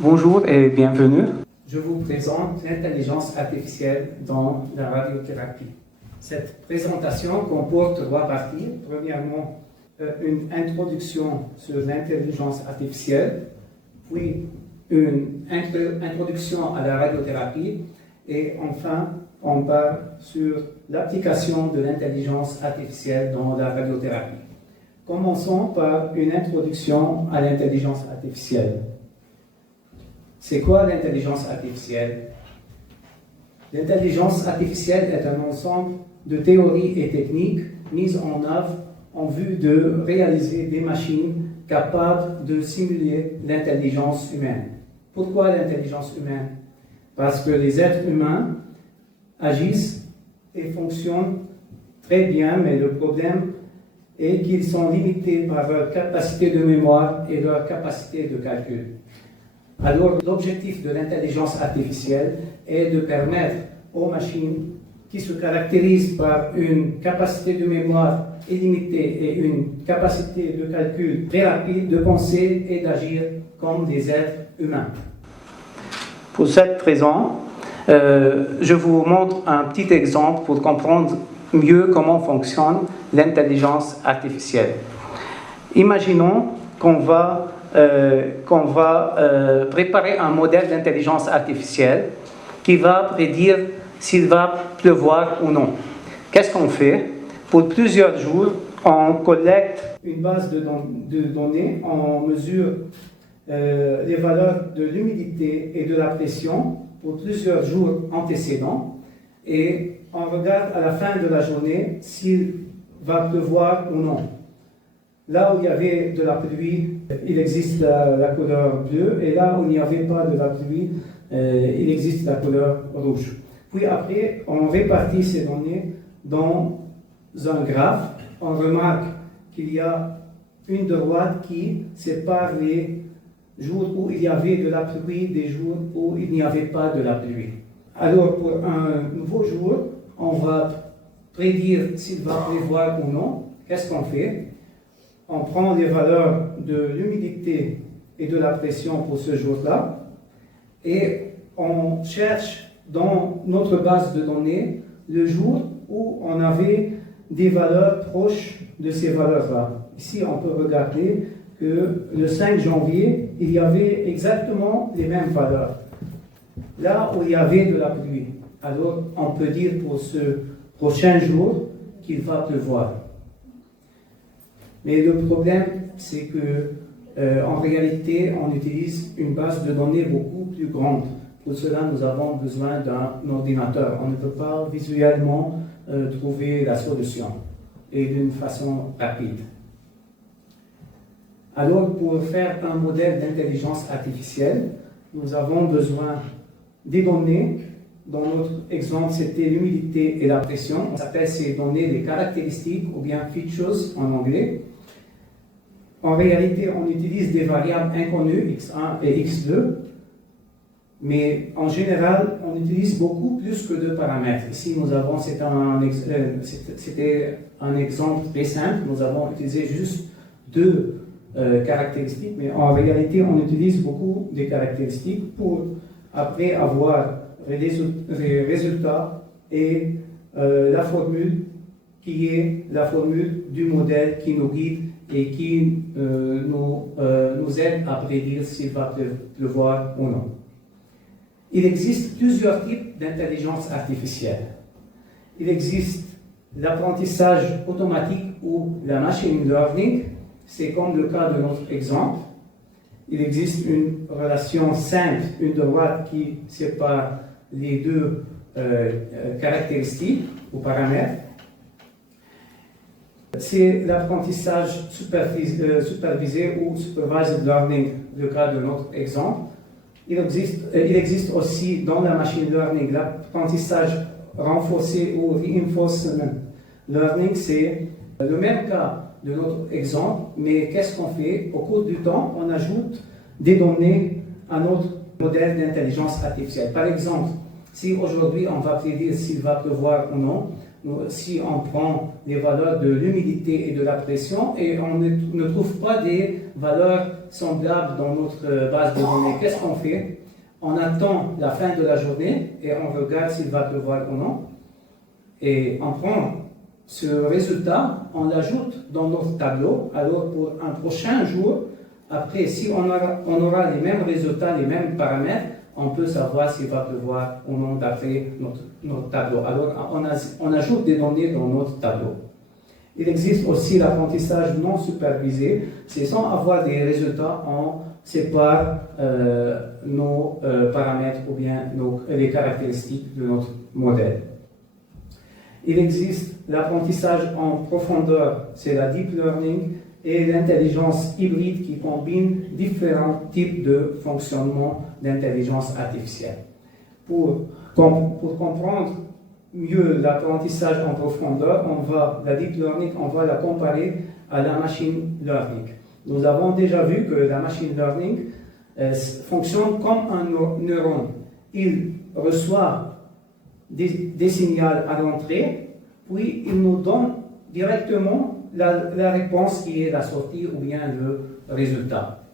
Bonjour et bienvenue. Je vous présente l'intelligence artificielle dans la radiothérapie. Cette présentation comporte 3 parties. Premièrement, une introduction sur l'intelligence artificielle, puis une introduction à la radiothérapie et enfin, on parle sur l'application de l'intelligence artificielle dans la radiothérapie. Commençons par une introduction à l'intelligence artificielle. C'est quoi l'intelligence artificielle? L'intelligence artificielle est un ensemble de théories et techniques mises en œuvre en vue de réaliser des machines capables de simuler l'intelligence humaine. Pourquoi l'intelligence humaine? Parce que les êtres humains agissent et fonctionnent très bien, mais le problème est qu'ils sont limités par leur capacité de mémoire et leur capacité de calcul. Alors, l'objectif de l'intelligence artificielle est de permettre aux machines qui se caractérisent par une capacité de mémoire illimitée et une capacité de calcul très rapide de penser et d'agir comme des êtres humains. Pour cette raison, je vous montre un petit exemple pour comprendre mieux comment fonctionne l'intelligence artificielle. Imaginons qu'on va préparer un modèle d'intelligence artificielle qui va prédire s'il va pleuvoir ou non. Qu'est-ce qu'on fait? Pour plusieurs jours, on collecte une base de données, on mesure les valeurs de l'humidité et de la pression pour plusieurs jours antécédents et on regarde à la fin de la journée s'il va pleuvoir ou non. Là où il y avait de la pluie, il existe la couleur bleue, et là où il n'y avait pas de la pluie, il existe la couleur rouge. Puis après, on répartit ces données dans un graphe. On remarque qu'il y a une droite qui sépare les jours où il y avait de la pluie des jours où il n'y avait pas de la pluie. Alors, pour un nouveau jour, on va prédire s'il va pleuvoir ou non. Qu'est-ce qu'on fait? On prend les valeurs de l'humidité et de la pression pour ce jour-là et on cherche dans notre base de données le jour où on avait des valeurs proches de ces valeurs-là. Ici, on peut regarder que le 5 janvier, il y avait exactement les mêmes valeurs. Là où il y avait de la pluie, alors on peut dire pour ce prochain jour qu'il va pleuvoir. Mais le problème, c'est que en réalité, on utilise une base de données beaucoup plus grande. Pour cela, nous avons besoin d'un ordinateur. On ne peut pas visuellement trouver la solution et d'une façon rapide. Alors, pour faire un modèle d'intelligence artificielle, nous avons besoin des données. Dans notre exemple, c'était l'humidité et la pression. On appelle ces données des caractéristiques ou bien features en anglais. En réalité, on utilise des variables inconnues, x1 et x2, mais en général, on utilise beaucoup plus que 2 paramètres. Ici, c'était un exemple très simple. Nous avons utilisé juste 2 caractéristiques, mais en réalité, on utilise beaucoup de caractéristiques pour après avoir les résultats et la formule qui est la formule du modèle qui nous guide et qui nous aide à prédire s'il va pleuvoir ou non. Il existe plusieurs types d'intelligence artificielle. Il existe l'apprentissage automatique ou la machine learning, c'est comme le cas de notre exemple. Il existe une relation simple, une droite qui sépare les 2 caractéristiques ou paramètres. C'est l'apprentissage supervisé ou supervised learning, le cas de notre exemple. Il existe aussi dans la machine learning l'apprentissage renforcé ou reinforcement learning. C'est le même cas de notre exemple, mais qu'est-ce qu'on fait? Au cours du temps, on ajoute des données à notre modèle d'intelligence artificielle. Par exemple, si aujourd'hui on va prédire s'il va pleuvoir ou non, si on prend les valeurs de l'humidité et de la pression et on ne trouve pas des valeurs semblable dans notre base de données. Qu'est-ce qu'on fait? On attend la fin de la journée et on regarde s'il va pleuvoir ou non. Et on prend ce résultat, on l'ajoute dans notre tableau. Alors pour un prochain jour, après, si on aura les mêmes résultats, les mêmes paramètres, on peut savoir s'il va pleuvoir ou non d'après notre tableau. Alors on ajoute des données dans notre tableau. Il existe aussi l'apprentissage non supervisé. C'est sans avoir des résultats, on sépare nos paramètres ou bien les caractéristiques de notre modèle. Il existe l'apprentissage en profondeur, c'est la deep learning, et l'intelligence hybride qui combine différents types de fonctionnement d'intelligence artificielle. Pour comprendre mieux l'apprentissage en profondeur, la deep learning, on va la comparer à la machine learning. Nous avons déjà vu que la machine learning fonctionne comme un neurone. Il reçoit des signaux à l'entrée, puis il nous donne directement la réponse qui est la sortie ou bien le résultat.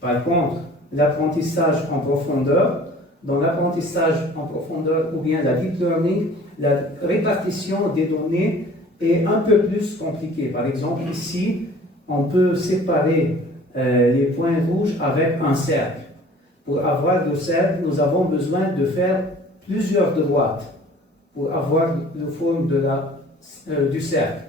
Par contre, l'apprentissage en profondeur, dans l'apprentissage en profondeur ou bien la deep learning, la répartition des données est un peu plus compliquée. Par exemple, ici, on peut séparer les points rouges avec un cercle. Pour avoir le cercle, nous avons besoin de faire plusieurs droites pour avoir la forme du cercle.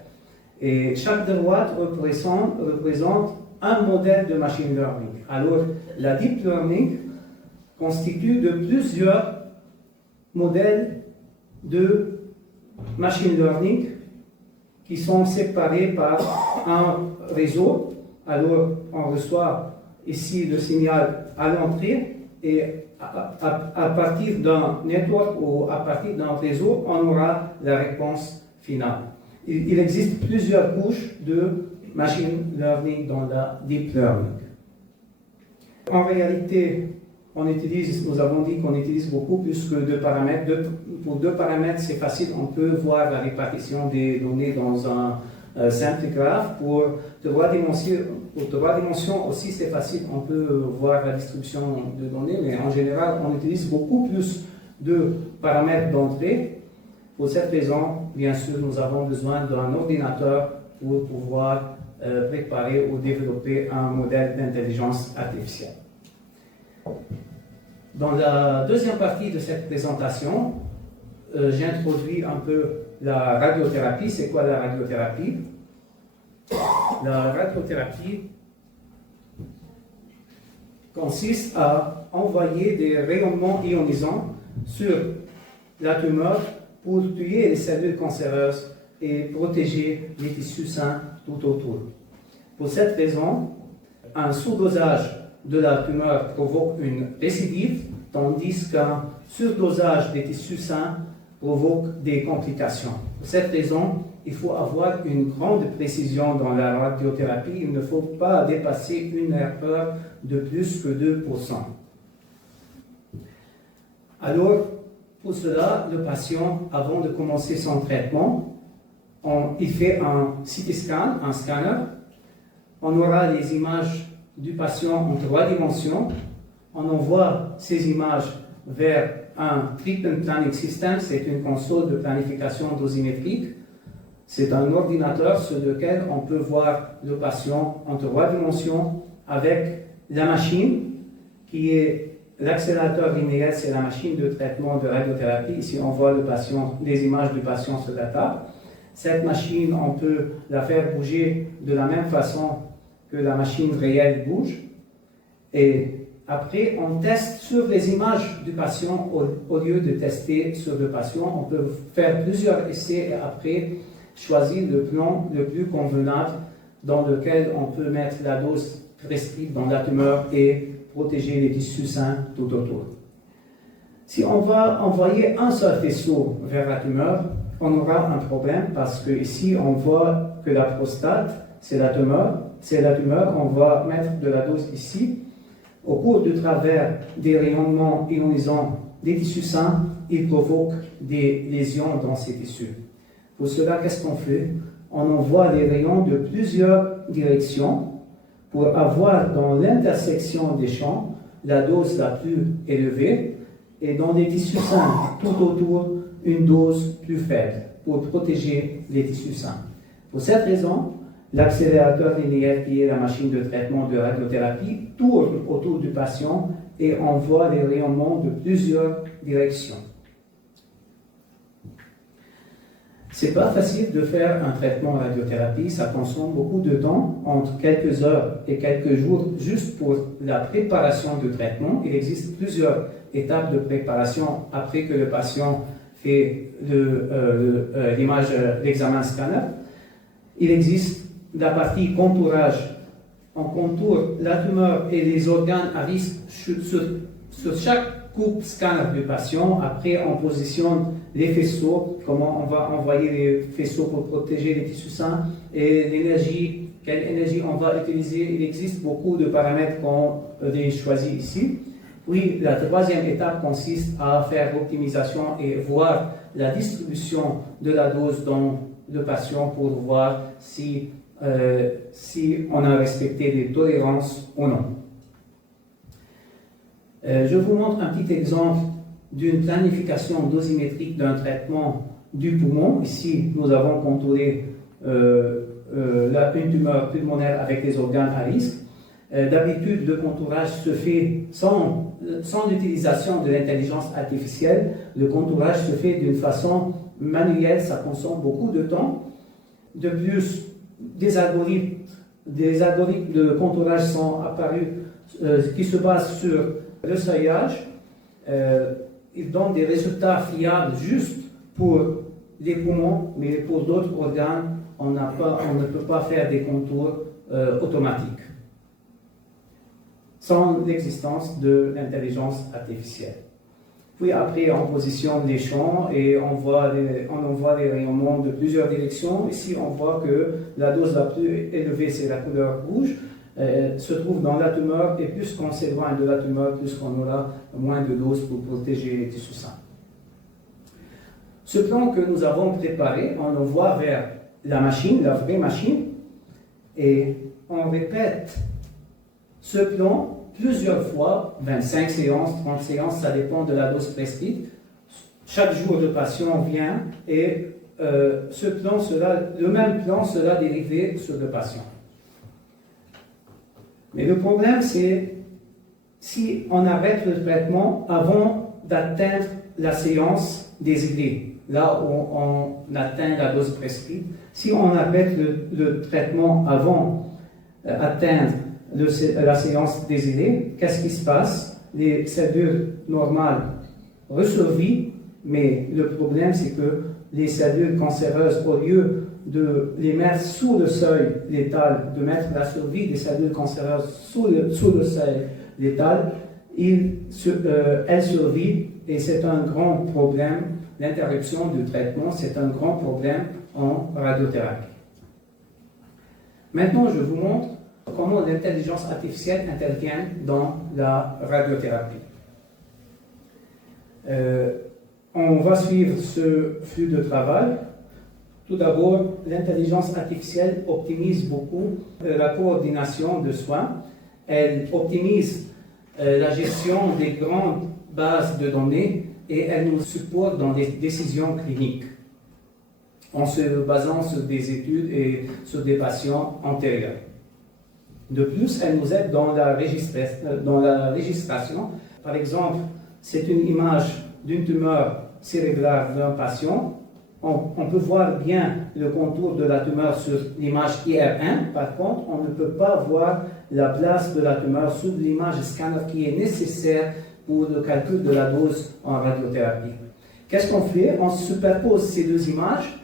Et chaque droite représente un modèle de machine learning. Alors, la deep learning constitue de plusieurs modèles de machine learning qui sont séparés par un réseau. Alors, on reçoit ici le signal à l'entrée et à partir d'un network ou à partir d'un réseau, on aura la réponse finale. Il existe plusieurs couches de machine learning dans la deep learning. En réalité, nous avons dit qu'on utilise beaucoup plus que deux paramètres. Pour deux paramètres, c'est facile, on peut voir la répartition des données dans un simple graphe. Pour trois dimensions aussi, c'est facile, on peut voir la distribution de données, mais en général, on utilise beaucoup plus de paramètres d'entrée. Pour cette raison, bien sûr, nous avons besoin d'un ordinateur pour pouvoir préparer ou développer un modèle d'intelligence artificielle. Dans la deuxième partie de cette présentation, j'introduis un peu la radiothérapie. C'est quoi la radiothérapie? La radiothérapie consiste à envoyer des rayonnements ionisants sur la tumeur pour tuer les cellules cancéreuses et protéger les tissus sains tout autour. Pour cette raison, un sous-dosage de la tumeur provoque une récidive, tandis qu'un surdosage des tissus sains provoque des complications. Pour cette raison, il faut avoir une grande précision dans la radiothérapie. Il ne faut pas dépasser une erreur de plus que 2%. Alors, pour cela, le patient, avant de commencer son traitement, il fait un CT scan, un scanner. On aura les images du patient en 3 dimensions. On envoie ces images vers un Treatment Planning System, c'est une console de planification dosimétrique. C'est un ordinateur sur lequel on peut voir le patient en 3 dimensions avec la machine qui est l'accélérateur linéaire, c'est la machine de traitement de radiothérapie. Ici, on voit les images du patient sur la table. Cette machine, on peut la faire bouger de la même façon que la machine réelle bouge. Et après, on teste sur les images du patient au lieu de tester sur le patient. On peut faire plusieurs essais et après choisir le plan le plus convenable dans lequel on peut mettre la dose prescrite dans la tumeur et protéger les tissus sains tout autour. Si on va envoyer un seul faisceau vers la tumeur, on aura un problème parce que ici on voit que la prostate, c'est la tumeur, on va mettre de la dose ici. Au cours du travers des rayonnements ionisants des tissus sains, ils provoquent des lésions dans ces tissus. Pour cela, qu'est-ce qu'on fait? On envoie les rayons de plusieurs directions pour avoir dans l'intersection des champs la dose la plus élevée et dans les tissus sains tout autour une dose plus faible pour protéger les tissus sains. Pour cette raison, l'accélérateur linéaire qui est la machine de traitement de radiothérapie tourne autour du patient et envoie les rayonnements de plusieurs directions. C'est pas facile de faire un traitement radiothérapie, ça consomme beaucoup de temps, entre quelques heures et quelques jours, juste pour la préparation du traitement. Il existe plusieurs étapes de préparation après que le patient fait l'image, l'examen scanner. Il existe la partie contourage. On contourne la tumeur et les organes à risque sur chaque coupe scanner du patient. Après, on positionne les faisceaux, comment on va envoyer les faisceaux pour protéger les tissus sains et l'énergie, quelle énergie on va utiliser. Il existe beaucoup de paramètres qu'on a choisis ici. Puis, la troisième étape consiste à faire l'optimisation et voir la distribution de la dose dans le patient pour voir si on a respecté les tolérances ou non. Je vous montre un petit exemple d'une planification dosimétrique d'un traitement du poumon. Ici, nous avons contouré une tumeur pulmonaire avec des organes à risque. D'habitude, le contourage se fait sans l'utilisation de l'intelligence artificielle. Le contourage se fait d'une façon manuelle, ça consomme beaucoup de temps. De plus, des algorithmes de contourage sont apparus qui se basent sur le seuillage. Ils donnent des résultats fiables juste pour les poumons, mais pour d'autres organes, on ne peut pas faire des contours automatiques sans l'existence de l'intelligence artificielle. Puis après, on positionne les champs et on envoie les rayonnements de plusieurs directions. Ici, on voit que la dose la plus élevée, c'est la couleur rouge, se trouve dans la tumeur, et plus qu'on s'éloigne de la tumeur, plus qu'on aura moins de doses pour protéger les tissus sains. Ce plan que nous avons préparé, on envoie vers la machine, la vraie machine, et on répète ce plan plusieurs fois, 25 séances, 30 séances, ça dépend de la dose prescrite. Chaque jour, le patient vient et le même plan sera dérivé sur le patient. Mais le problème, c'est si on arrête le traitement avant d'atteindre la séance désirée, là où on atteint la dose prescrite, si on arrête le traitement avant d'atteindre la séance désirée, qu'est-ce qui se passe? Les cellules normales ressurvivent, mais le problème, c'est que les cellules cancéreuses, au lieu de les mettre sous le seuil létal, de mettre la survie des cellules cancéreuses sous le seuil létal, elles survivent, et c'est un grand problème. L'interruption du traitement, c'est un grand problème en radiothérapie. Maintenant, je vous montre comment l'intelligence artificielle intervient dans la radiothérapie. On va suivre ce flux de travail. Tout d'abord, l'intelligence artificielle optimise beaucoup la coordination de soins. Elle optimise la gestion des grandes bases de données et elle nous supporte dans des décisions cliniques en se basant sur des études et sur des patients antérieurs. De plus, elle nous aide dans la registration. Par exemple, c'est une image d'une tumeur cérébrale d'un patient. On peut voir bien le contour de la tumeur sur l'image IR1. Par contre, on ne peut pas voir la place de la tumeur sur l'image scanner qui est nécessaire pour le calcul de la dose en radiothérapie. Qu'est-ce qu'on fait? On superpose ces deux images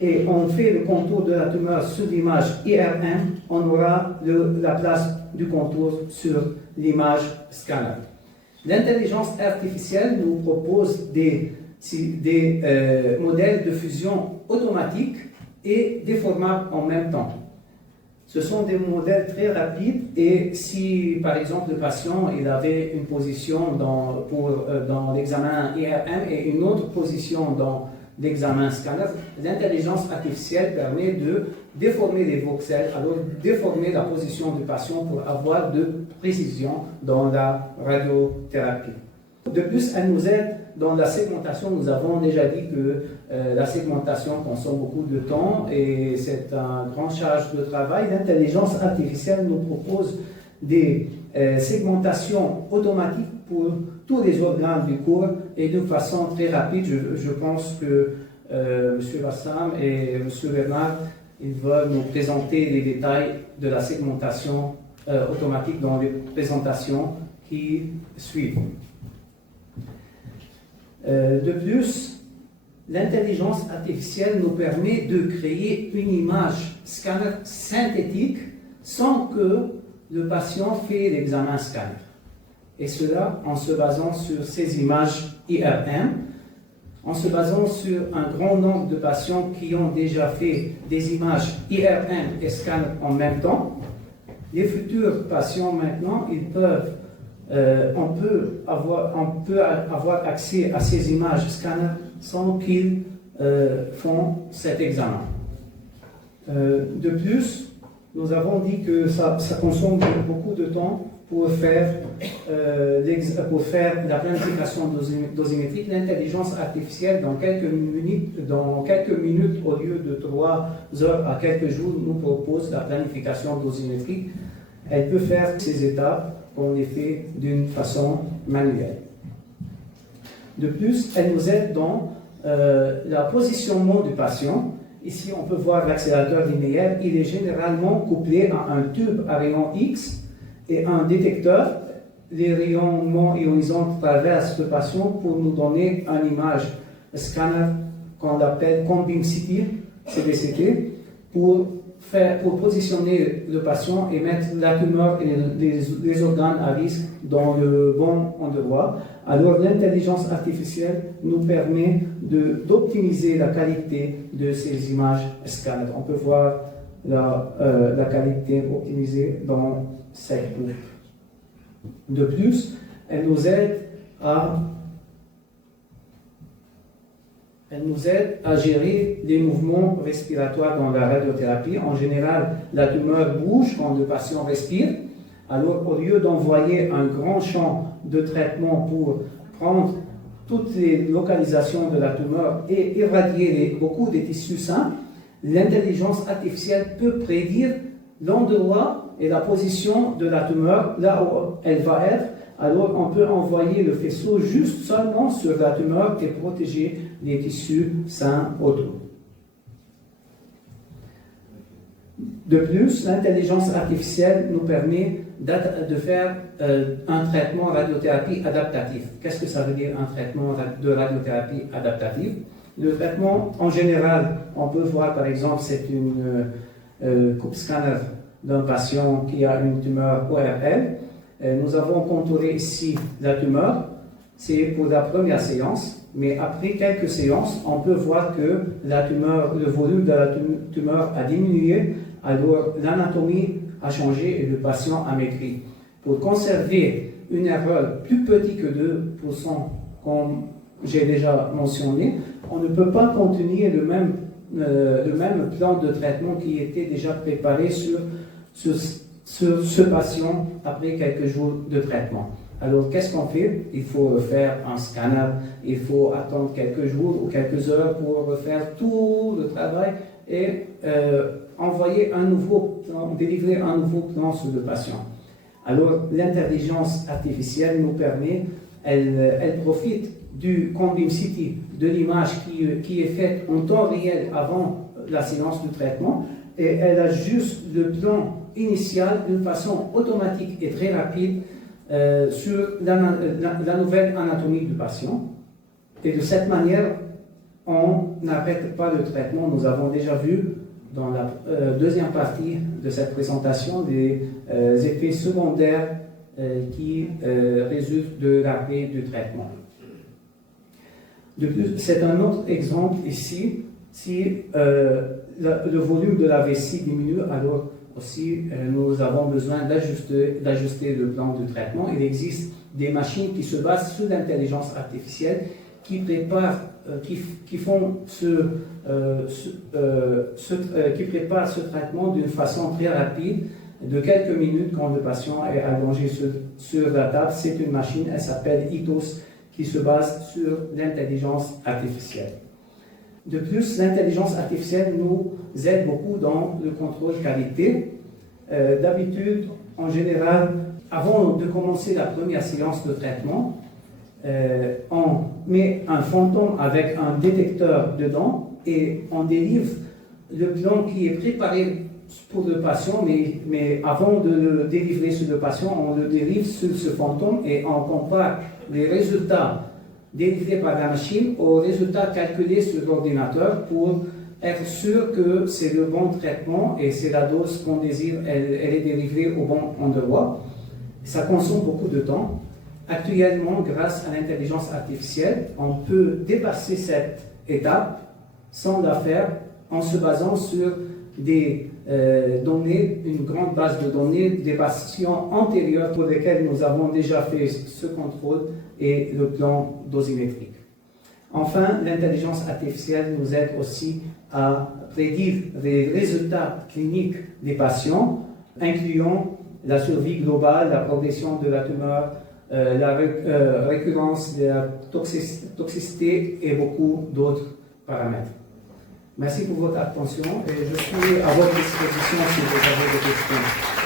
et on fait le contour de la tumeur sur l'image IR1. On aura la place du contour sur l'image scanner. L'intelligence artificielle nous propose des modèles de fusion automatique et déformables en même temps. Ce sont des modèles très rapides et si, par exemple, le patient il avait une position dans l'examen IRM et une autre position dans l'examen scanner, l'intelligence artificielle permet de déformer les voxels, alors déformer la position du patient pour avoir de précision dans la radiothérapie. De plus, elle nous aide dans la segmentation. Nous avons déjà dit que la segmentation consomme beaucoup de temps et c'est une grande charge de travail. L'intelligence artificielle nous propose des segmentations automatiques pour tous les organes du corps et de façon très rapide. Je pense que M. Bassam et M. Bernard ils veulent nous présenter les détails de la segmentation automatique dans les présentations qui suivent. De plus, l'intelligence artificielle nous permet de créer une image scanner synthétique sans que le patient fait l'examen scanner. Et cela en se basant sur ces images IRM, en se basant sur un grand nombre de patients qui ont déjà fait des images IRM et scanner en même temps. Les futurs patients maintenant, on peut avoir accès à ces images scanner sans qu'ils font cet examen. De plus, nous avons dit que ça consomme beaucoup de temps pour faire la planification dosimétrique. L'intelligence artificielle, dans quelques minutes, au lieu de 3 heures à quelques jours, nous propose la planification dosimétrique. Elle peut faire ces étapes qu'on les fait d'une façon manuelle. De plus, elle nous aide dans le positionnement du patient. Ici, on peut voir l'accélérateur linéaire. Il est généralement couplé à un tube à rayon X et un détecteur. Les rayonnements ionisants traversent le patient pour nous donner une image scanner qu'on appelle Combing CT, CBCT, pour positionner le patient et mettre la tumeur et les organes à risque dans le bon endroit. Alors l'intelligence artificielle nous permet d'optimiser la qualité de ces images scanner. On peut voir la qualité optimisée dans cette groupe. De plus, elle nous aide à gérer les mouvements respiratoires dans la radiothérapie. En général, la tumeur bouge quand le patient respire. Alors, au lieu d'envoyer un grand champ de traitement pour prendre toutes les localisations de la tumeur et irradier beaucoup de tissus sains, l'intelligence artificielle peut prédire l'endroit et la position de la tumeur, là où elle va être. Alors, on peut envoyer le faisceau juste seulement sur la tumeur et protéger les tissus sains autour. De plus, l'intelligence artificielle nous permet de faire un traitement radiothérapie adaptatif. Qu'est-ce que ça veut dire un traitement de radiothérapie adaptative? Le traitement, en général, on peut voir par exemple, c'est une coupe scanner d'un patient qui a une tumeur ORL. Nous avons contouré ici la tumeur, c'est pour la première séance, mais après quelques séances, on peut voir que le volume de la tumeur a diminué, alors l'anatomie a changé et le patient a maigri. Pour conserver une erreur plus petite que 2%, comme j'ai déjà mentionné, on ne peut pas continuer le même plan de traitement qui était déjà préparé sur ce patient après quelques jours de traitement. Alors, qu'est-ce qu'on fait? Il faut faire un scanner, il faut attendre quelques jours ou quelques heures pour refaire tout le travail et envoyer un nouveau plan, délivrer un nouveau plan sur le patient. Alors, l'intelligence artificielle nous permet, elle profite du Combing CT, de l'image qui est faite en temps réel avant la séance de traitement, et elle ajuste le plan initial d'une façon automatique et très rapide sur la nouvelle anatomie du patient. Et de cette manière, on n'arrête pas le traitement. Nous avons déjà vu dans la deuxième partie de cette présentation des effets secondaires qui résultent de l'arrêt du traitement. De plus, c'est un autre exemple ici. Si le volume de la vessie diminue, alors aussi nous avons besoin d'ajuster le plan de traitement. Il existe des machines qui se basent sur l'intelligence artificielle qui préparent, qui préparent ce traitement d'une façon très rapide, de quelques minutes quand le patient est allongé sur la table. C'est une machine, elle s'appelle ITOS, qui se base sur l'intelligence artificielle. De plus, l'intelligence artificielle nous aide beaucoup dans le contrôle qualité. D'habitude, en général, avant de commencer la première séance de traitement, on met un fantôme avec un détecteur dedans et on délivre le plan qui est préparé pour le patient, mais avant de le délivrer sur le patient, on le délivre sur ce fantôme et on compare les résultats délivrés par la machine aux résultats calculés sur l'ordinateur pour être sûr que c'est le bon traitement et c'est la dose qu'on désire, elle est délivrée au bon endroit. Ça consomme beaucoup de temps. Actuellement, grâce à l'intelligence artificielle, on peut dépasser cette étape sans la faire en se basant sur des données, une grande base de données des patients antérieurs pour lesquels nous avons déjà fait ce contrôle et le plan dosimétrique. Enfin, l'intelligence artificielle nous aide aussi à prédire les résultats cliniques des patients, incluant la survie globale, la progression de la tumeur, la récurrence de la toxicité et beaucoup d'autres paramètres. Merci pour votre attention et je suis à votre disposition si vous avez des questions.